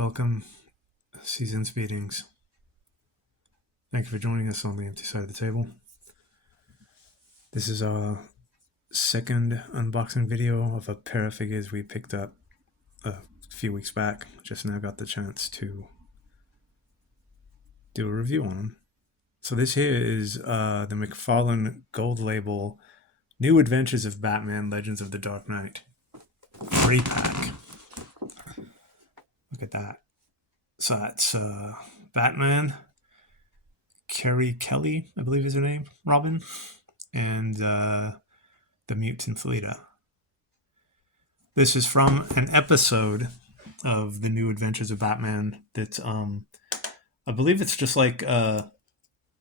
Welcome, Seasons Meetings. Thank you for joining us on the empty side of the table. This is our second unboxing video of a pair of figures we picked up a few weeks back. Just now got the chance to do a review on them. So this here is the McFarlane Gold Label New Adventures of Batman Legends of the Dark Knight 3-pack. Look at that. So that's Batman, Carrie Kelly, I believe is her name, Robin, and the Mutant Leader. This is from an episode of the New Adventures of Batman that I believe it's just like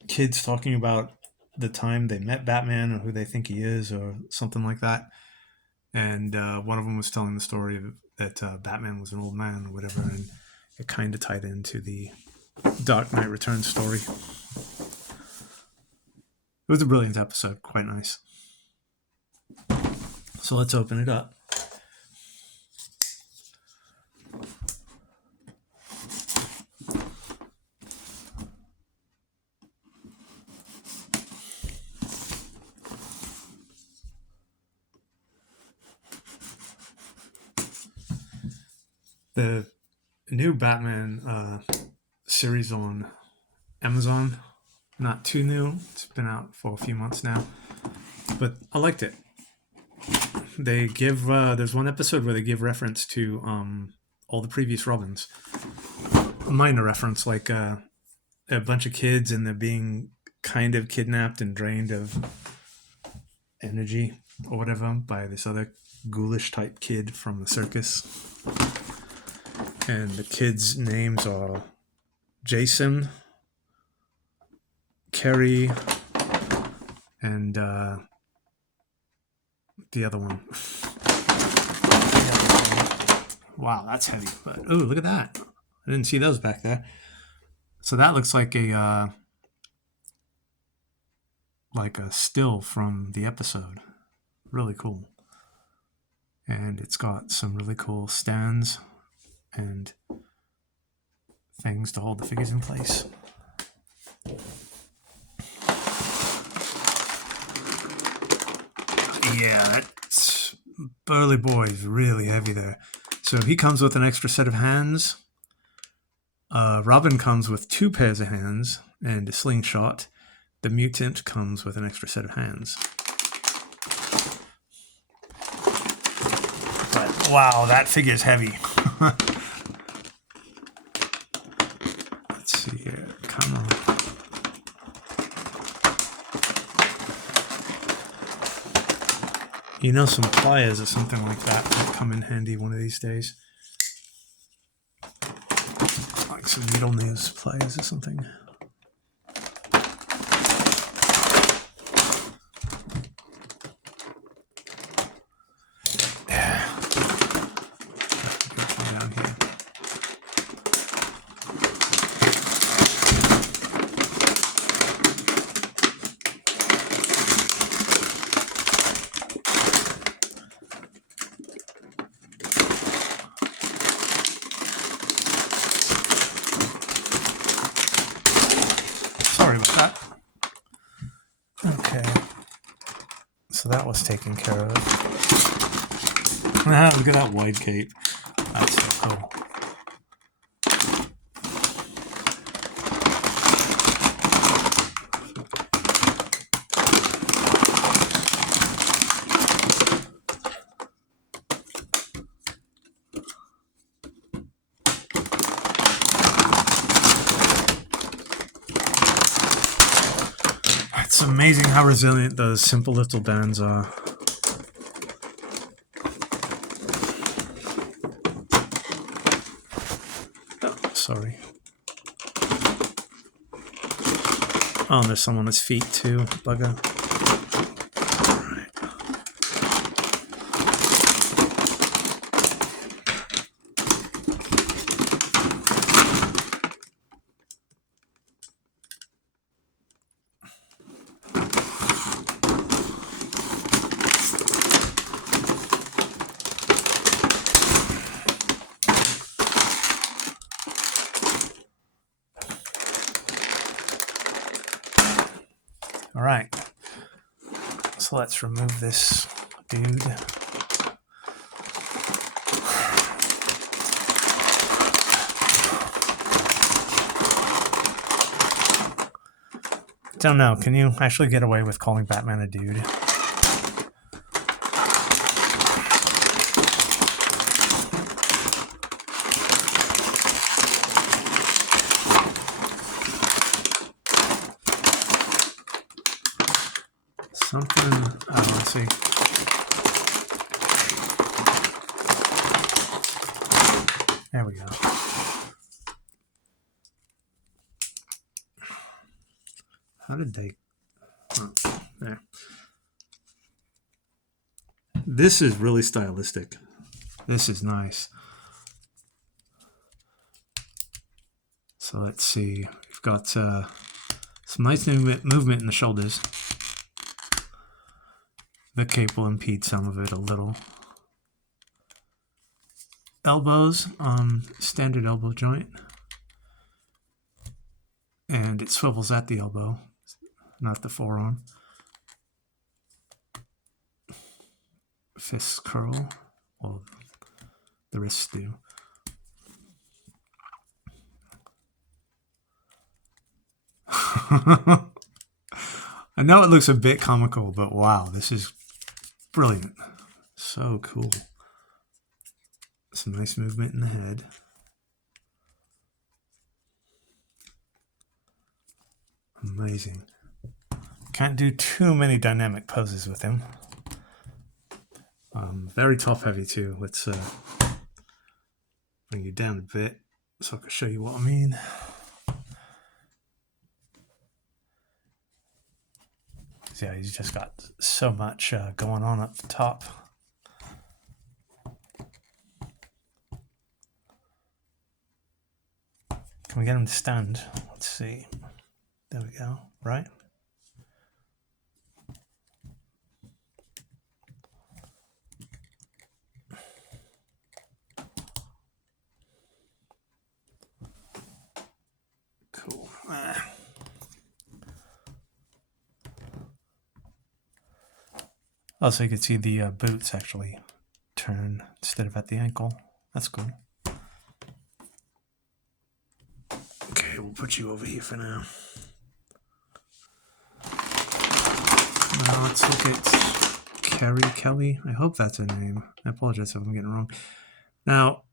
kids talking about the time they met Batman or who they think he is or something like that. And one of them was telling the story that Batman was an old man or whatever, and it kind of tied into the Dark Knight Returns story. It was a brilliant episode, quite nice. So let's open it up. The new Batman series on Amazon, not too new. It's been out for a few months now, but I liked it. They give there's one episode where they give reference to all the previous Robins. A minor reference, like a bunch of kids and they're being kind of kidnapped and drained of energy or whatever by this other ghoulish type kid from the circus. And the kids' names are Jason, Kerry, and the other one. Wow, that's heavy. But oh, look at that! I didn't see those back there. So that looks like a still from the episode. Really cool. And it's got some really cool stands and things to hold the figures in place. Yeah, that burly boy is really heavy there. So he comes with an extra set of hands. Robin comes with 2 pairs of hands and a slingshot. The mutant comes with an extra set of hands. But wow, that figure is heavy. Let's see here. Come on. You know, some pliers or something like that will come in handy one of these days. Like some needle nose pliers or something. Sorry about that. Okay. So that was taken care of. Look at that wide cape. That's so cool. It's amazing how resilient those simple little bands are. Oh, sorry. Oh, and there's some on his feet too, bugger. All right. So let's remove this dude. Don't know. Can you actually get away with calling Batman a dude? Something. Oh, let's see. There we go. How did they? Oh, there. This is really stylistic. This is nice. So let's see. We've got some nice movement in the shoulders. The cape will impede some of it a little. Elbows, standard elbow joint. And it swivels at the elbow, not the forearm. Fists curl. Well, the wrists do. I know it looks a bit comical, but wow, this is brilliant. So cool. Some nice movement in the head. Amazing. Can't do too many dynamic poses with him. Very top heavy too. Let's bring you down a bit so I can show you what I mean. So yeah, he's just got so much going on up the top. Can we get him to stand? Let's see. There we go. Right? Cool. Oh, so you can see the boots actually turn instead of at the ankle. That's cool. Okay, we'll put you over here for now. Now let's look at Carrie Kelly. I hope that's her name. I apologize if I'm getting it wrong. Now,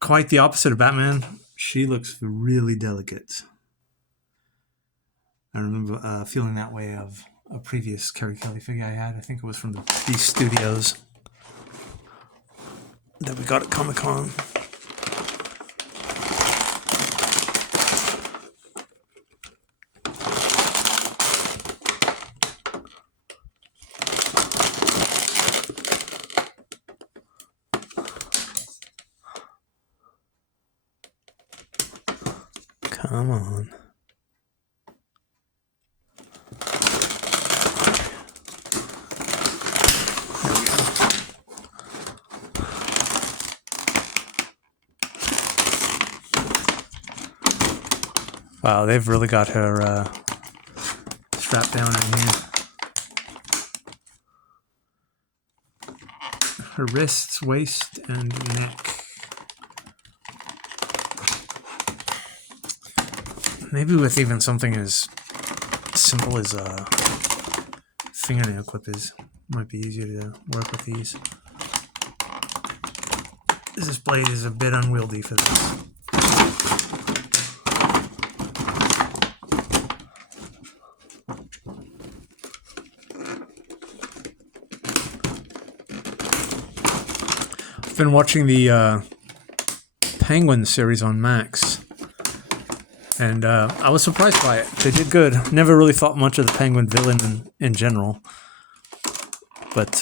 quite the opposite of Batman. She looks really delicate. I remember feeling that way of a previous Carrie Kelly figure I had. I think it was from these studios that we got at Comic-Con. Come on. Wow, they've really got her strapped down in here. Her wrists, waist, and neck. Maybe with even something as simple as a fingernail clippers, might be easier to work with these. This blade is a bit unwieldy for this. I've been watching the Penguin series on Max. And I was surprised by it. They did good. Never really thought much of the Penguin villain in general. But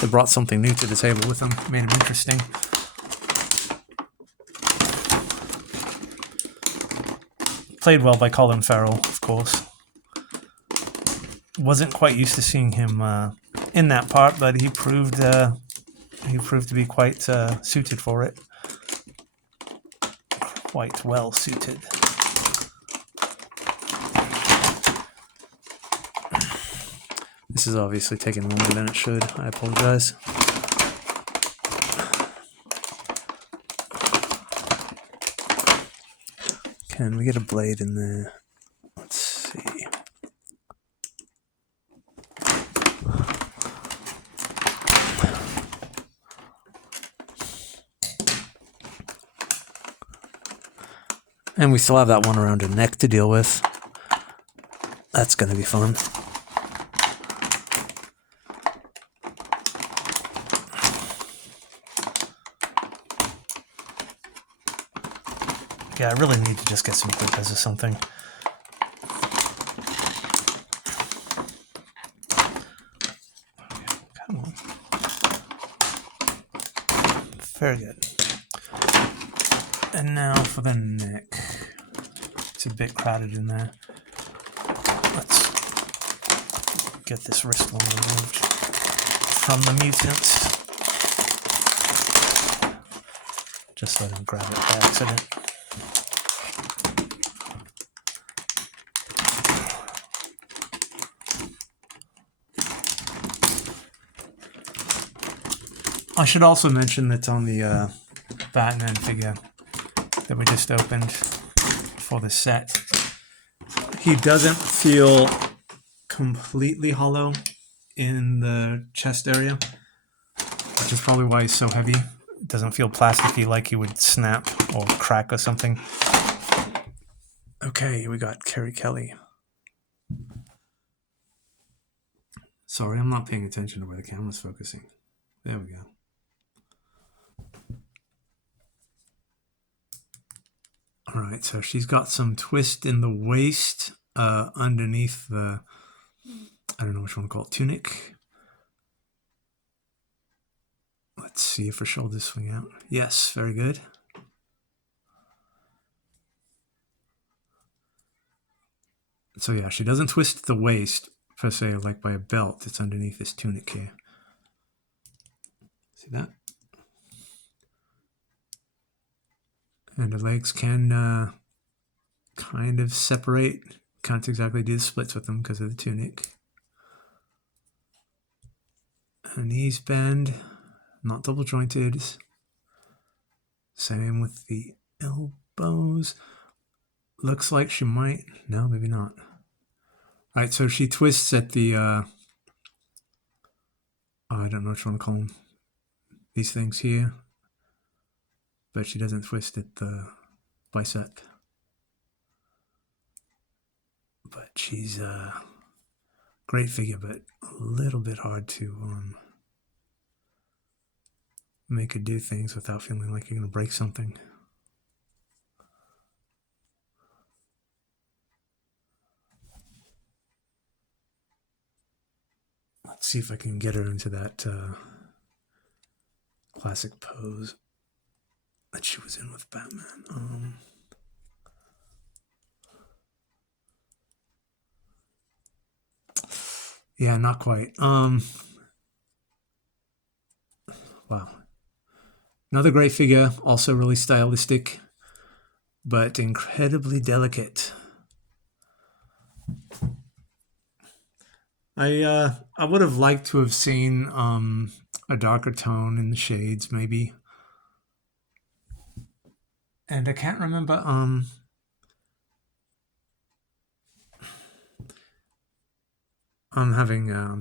they brought something new to the table with them. Made him interesting. Played well by Colin Farrell, of course. Wasn't quite used to seeing him in that part, but he proved to be quite suited for it. Quite well suited. This is obviously taking longer than it should. I apologize. Can we get a blade in there? Let's see. And we still have that one around her neck to deal with. That's going to be fun. Yeah, I really need to just get some clippers or something. Come on. Very good. And now for the neck. It's a bit crowded in there. Let's get this wrist one removed from the mutant. Just so I don't grab it by accident. I should also mention that on the Batman figure that we just opened for the set, he doesn't feel completely hollow in the chest area, which is probably why he's so heavy. It doesn't feel plasticky like he would snap or crack or something. Okay, we got Carrie Kelly. Sorry, I'm not paying attention to where the camera's focusing. There we go. All right, so she's got some twist in the waist underneath the, I don't know which one to call it, tunic. Let's see if her shoulders swing out. Yes, very good. So yeah, she doesn't twist the waist per se like by a belt. It's underneath this tunic here. See that? And the legs can kind of separate. Can't exactly do the splits with them because of the tunic. Her knees bend, not double jointed. Same with the elbows. Looks like she might, no, maybe not. All right, so she twists at the, I don't know what you want to call them, these things here. But she doesn't twist at the bicep. But she's a great figure, but a little bit hard to make her do things without feeling like you're going to break something. Let's see if I can get her into that classic pose that she was in with Batman. Yeah, not quite. Wow. Another great figure, also really stylistic, but incredibly delicate. I would have liked to have seen a darker tone in the shades, maybe. And I can't remember. I'm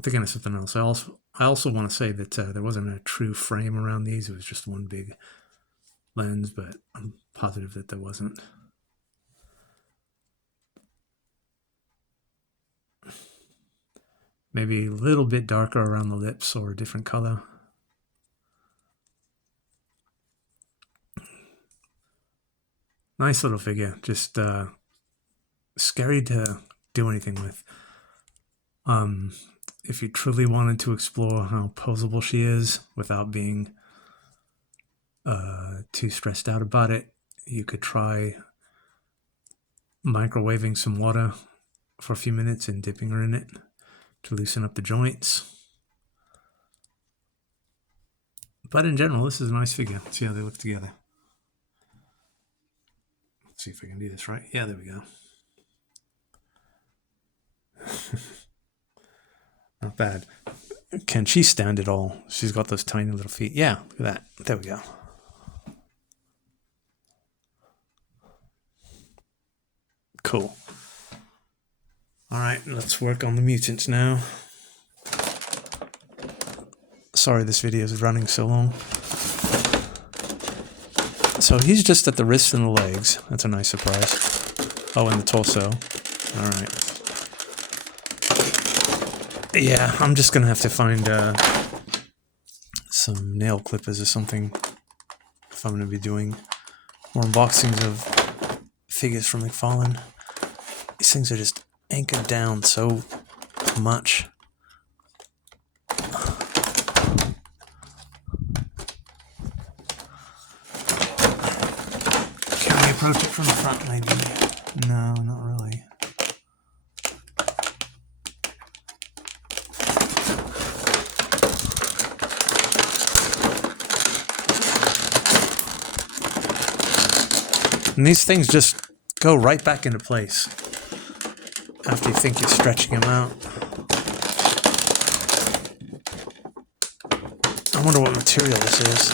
thinking of something else. I also want to say that there wasn't a true frame around these. It was just one big lens, but I'm positive that there wasn't. Maybe a little bit darker around the lips or a different color. Nice little figure, just scary to do anything with. If you truly wanted to explore how posable she is without being too stressed out about it, you could try microwaving some water for a few minutes and dipping her in it to loosen up the joints. But in general, this is a nice figure. Let's see how they look together. Let's see if I can do this right. Yeah, there we go. Not bad. Can she stand it all? She's got those tiny little feet. Yeah, look at that. There we go. Cool. All right, let's work on the mutants now. Sorry this video is running so long. So he's just at the wrists and the legs. That's a nice surprise. Oh, and the torso. All right. Yeah, I'm just going to have to find some nail clippers or something if I'm going to be doing more unboxings of figures from McFarlane. These things are just anchored down so much. Can we approach it from the front maybe? No, not really. And these things just go right back into place after you think you're stretching them out. I wonder what material this is.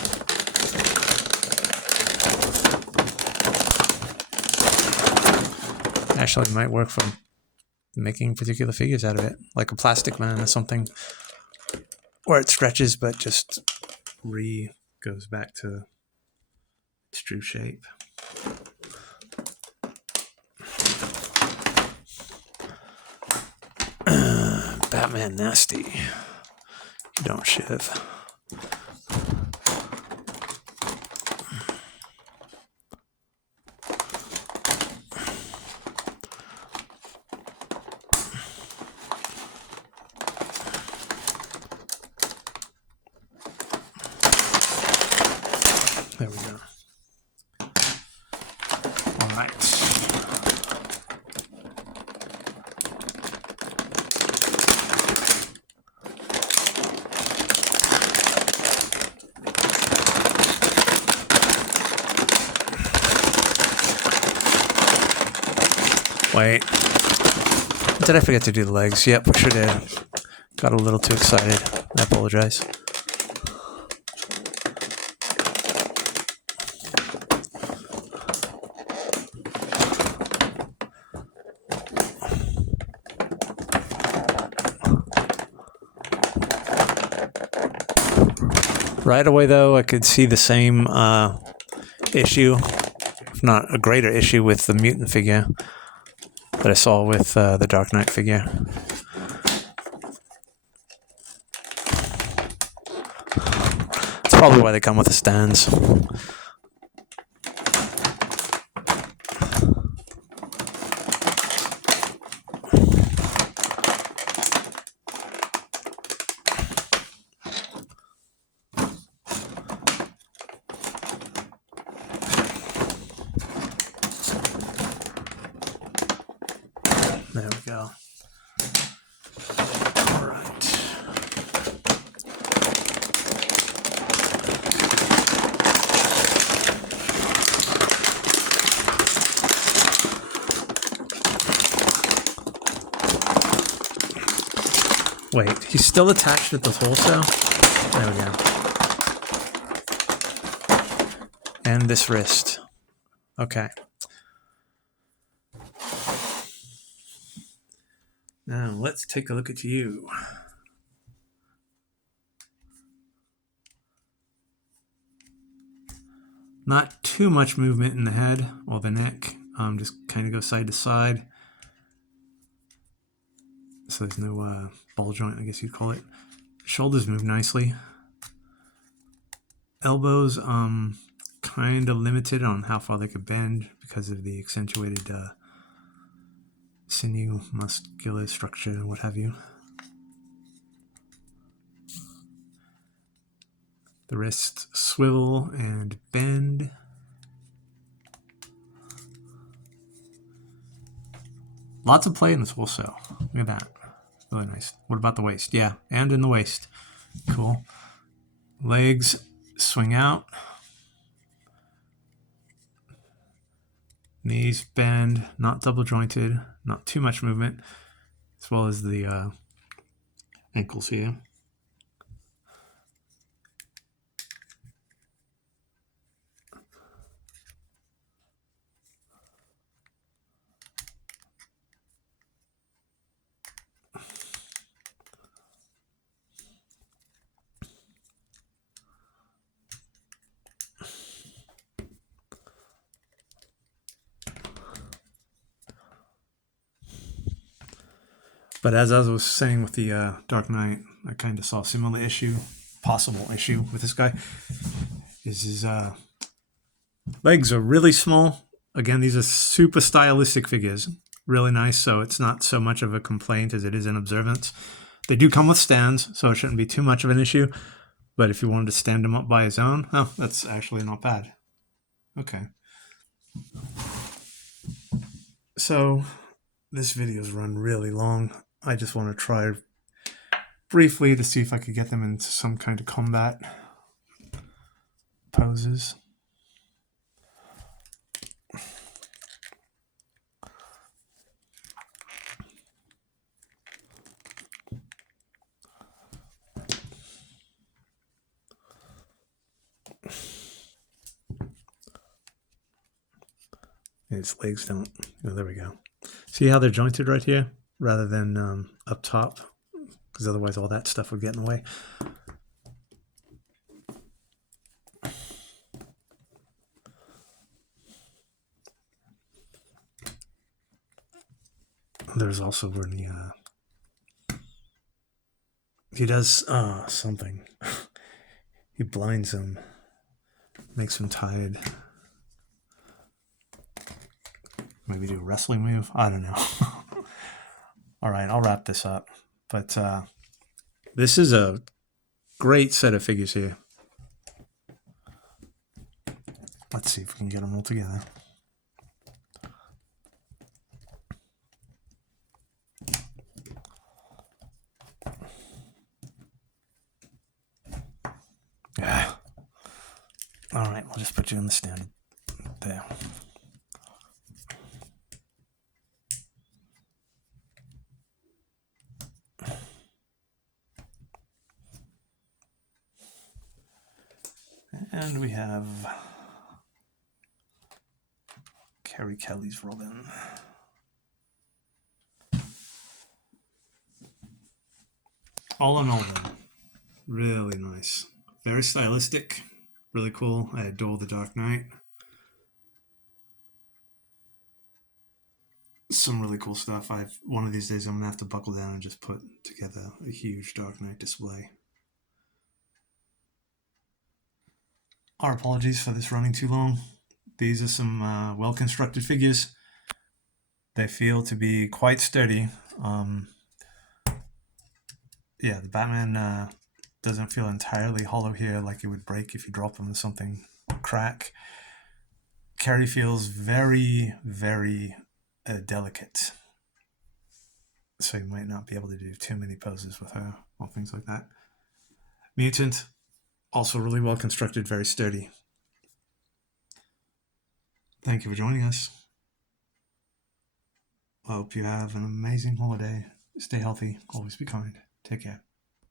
Actually, it might work for making particular figures out of it, like a Plastic Man or something, where it stretches but just goes back to its true shape. Batman nasty. You don't shiv. There we go. All right. Wait. Did I forget to do the legs? Yep, I sure did. Got a little too excited. I apologize. Right away, though, I could see the same issue, if not a greater issue, with the mutant figure that I saw with the Dark Knight figure. That's probably why they come with the stands. There we go. All right. Wait, he's still attached at the torso? There we go. And this wrist. Okay. Now, let's take a look at you. Not too much movement in the head or the neck. Just kind of go side to side. So there's no ball joint, I guess you'd call it. Shoulders move nicely. Elbows, kind of limited on how far they could bend because of the accentuated sinew, muscular structure, and what have you. The wrists swivel and bend. Lots of play in this torso. Look at that. Really nice. What about the waist? Yeah, and in the waist. Cool. Legs swing out. Knees bend, not double jointed, not too much movement, as well as the ankles here. But as I was saying with the Dark Knight, I kind of saw a similar issue, possible issue with this guy. Is his legs are really small. Again, these are super stylistic figures, really nice. So it's not so much of a complaint as it is an observance. They do come with stands, so it shouldn't be too much of an issue. But if you wanted to stand him up by his own, oh, that's actually not bad. Okay. So this video's run really long. I just want to try briefly to see if I could get them into some kind of combat poses. His legs don't. Oh, there we go. See how they're jointed right here rather than up top? Because otherwise all that stuff would get in the way. There's also when he does something. He blinds him, makes him tired. Maybe do a wrestling move? I don't know. All right, I'll wrap this up. But this is a great set of figures here. Let's see if we can get them all together. Yeah. All right, we'll just put you in the stand there. And we have Carrie Kelly's Robin. All in all, then, really nice. Very stylistic, really cool. I adore the Dark Knight. Some really cool stuff. One of these days I'm gonna have to buckle down and just put together a huge Dark Knight display. Our apologies for this running too long. These are some well-constructed figures. They feel to be quite sturdy. Yeah, the Batman doesn't feel entirely hollow here, like it would break if you drop him or something, or crack. Carrie feels very, very delicate. So you might not be able to do too many poses with her or things like that. Mutant, also really well constructed, very sturdy. Thank you for joining us. I hope you have an amazing holiday. Stay healthy. Always be kind. Take care.